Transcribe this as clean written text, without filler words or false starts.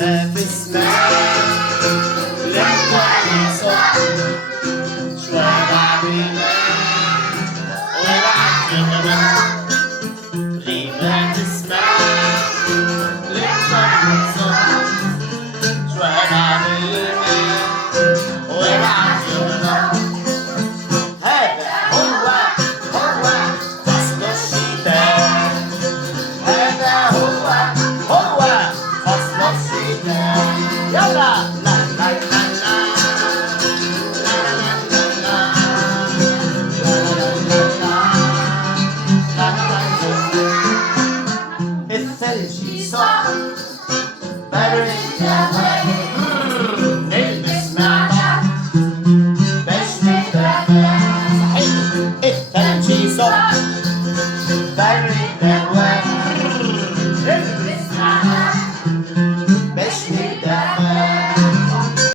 ما في السماء لما يصح شوية بعملها وبعد كمان لما تسمع لما يصح شوية بعملها وبعد كمان هذا هو فصل الشتاء هذا هو فصل الشتاء يلا لا لا لا لا الثلج صح برد البس معنا بشوي صحيح الثلج صح برد البس معنا